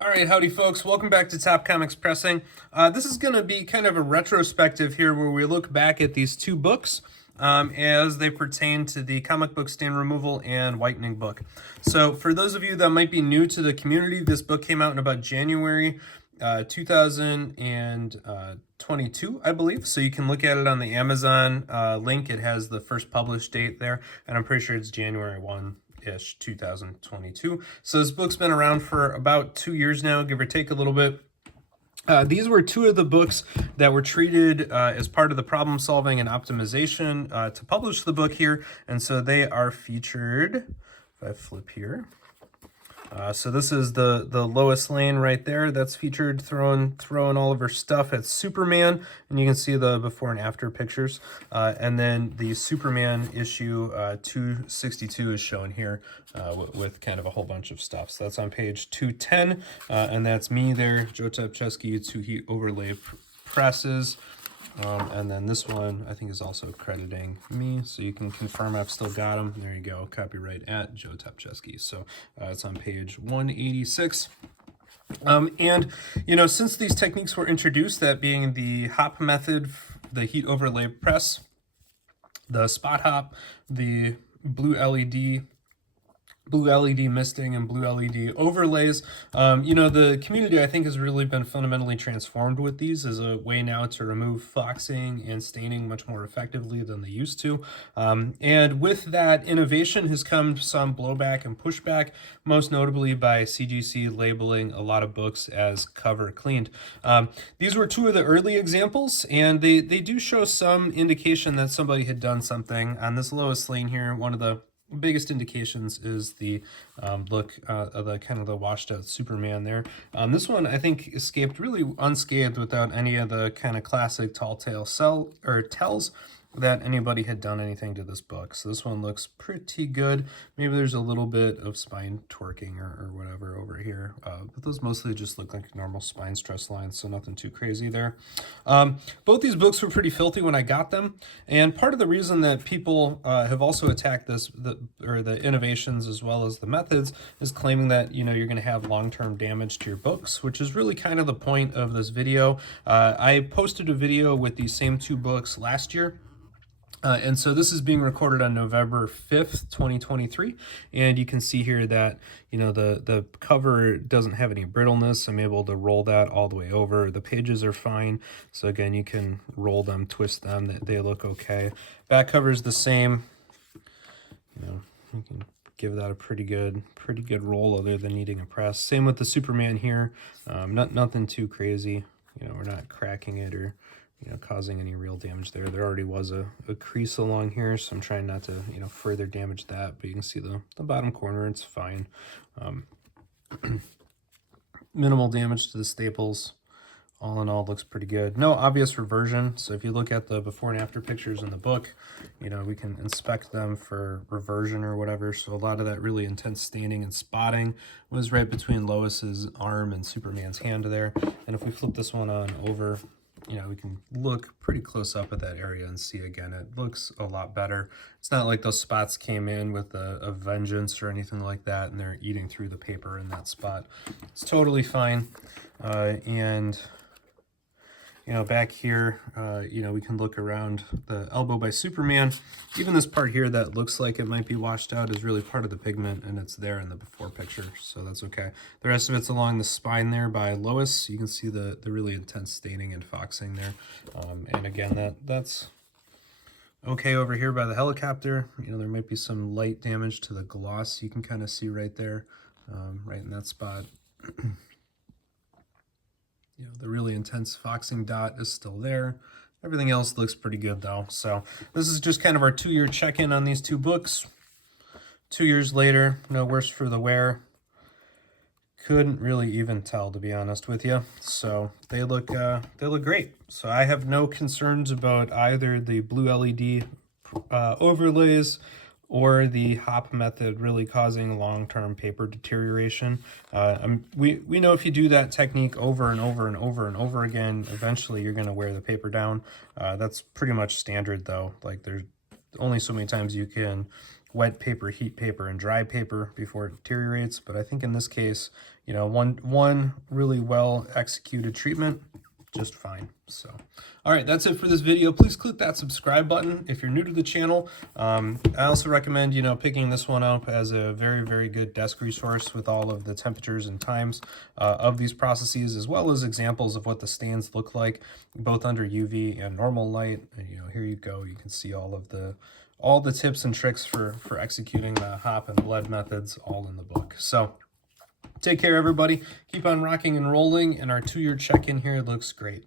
All right, howdy folks. Welcome back to Top Comics Pressing. This is going to be kind of a retrospective here where we look back at these two books as they pertain to the comic book stain removal and whitening book. So for those of you that might be new to the community, this book came out in about January 2022, I believe. So you can look at it on the Amazon link. It has the first published date there, and I'm pretty sure it's January 1-ish, 2022. So this book's been around for about 2 years now, give or take a little bit. These were two of the books that were treated as part of the problem solving and optimization to publish the book here. And so they are featured, if I flip here. So this is the Lois Lane right there. That's featured throwing all of her stuff at Superman, and you can see the before and after pictures. And then the Superman issue 262 is shown here with kind of a whole bunch of stuff. So that's on page 210, and that's me there, Joe Tepcheski, 2 Heat Overlay Presses. And then this one, I think, is also crediting me, so you can confirm I've still got them. There you go, copyright at Joe Tepcheski. So it's on page 186. And, you know, since these techniques were introduced, that being the hop method, the heat overlay press, the spot hop, the blue LED misting, and blue LED overlays. You know, the community, I think, has really been fundamentally transformed with these as a way now to remove foxing and staining much more effectively than they used to. And with that innovation has come some blowback and pushback, most notably by CGC labeling a lot of books as cover cleaned. These were two of the early examples, and they do show some indication that somebody had done something. On this Lois Lane here, one of the biggest indications is the look of the kind of the washed out Superman there. This one, I think, escaped really unscathed without any of the kind of classic tall tale tells that anybody had done anything to this book. So this one looks pretty good. Maybe there's a little bit of spine twerking or whatever over here, but those mostly just look like normal spine stress lines, so nothing too crazy there. Both these books were pretty filthy when I got them, and part of the reason that people have also attacked the innovations as well as the methods is claiming that, you know, you're going to have long-term damage to your books, which is really kind of the point of this video. I posted a video with these same two books last year. And so this is being recorded on November 5th, 2023. And you can see here that, you know, the cover doesn't have any brittleness. I'm able to roll that all the way over. The pages are fine. So again, you can roll them, twist them. They look okay. Back cover is the same. You know, you can give that a pretty good roll other than needing a press. Same with the Superman here. Nothing too crazy. You know, we're not cracking it or, you know, causing any real damage there. There already was a crease along here, so I'm trying not to, you know, further damage that, but you can see the bottom corner, it's fine. Minimal damage to the staples. All in all, looks pretty good. No obvious reversion, so if you look at the before and after pictures in the book, you know, we can inspect them for reversion or whatever. So a lot of that really intense staining and spotting was right between Lois's arm and Superman's hand there. And if we flip this one on over, you know, we can look pretty close up at that area and see again, it looks a lot better. It's not like those spots came in with a vengeance or anything like that, and they're eating through the paper in that spot. It's totally fine. And, you know, back here, you know, we can look around the elbow by Superman. Even this part here that looks like it might be washed out is really part of the pigment, and it's there in the before picture, so that's okay. The rest of it's along the spine there by Lois. You can see the really intense staining and foxing there. And again, that's okay over here by the helicopter. You know, there might be some light damage to the gloss. You can kind of see right there, right in that spot. You know, the really intense foxing dot is still there. Everything else looks pretty good though. So this is just kind of our 2-year check-in on these two books. 2 years later, no worse for the wear. Couldn't really even tell, to be honest with you. So they look great. So I have no concerns about either the blue LED overlays or the hop method really causing long-term paper deterioration. We know if you do that technique over and over and over and over again, eventually you're going to wear the paper down. That's pretty much standard though. Like, there's only so many times you can wet paper, heat paper, and dry paper before it deteriorates. But I think in this case, you know, one really well executed treatment, just fine. So, all right, that's it for this video. Please click that subscribe button if you're new to the channel. I also recommend, you know, picking this one up as a very, very good desk resource with all of the temperatures and times of these processes, as well as examples of what the stands look like, both under UV and normal light. And, you know, here you go. You can see all the tips and tricks for executing the hop and bled methods all in the book. So take care, everybody. Keep on rocking and rolling, and our 2-year check-in here looks great.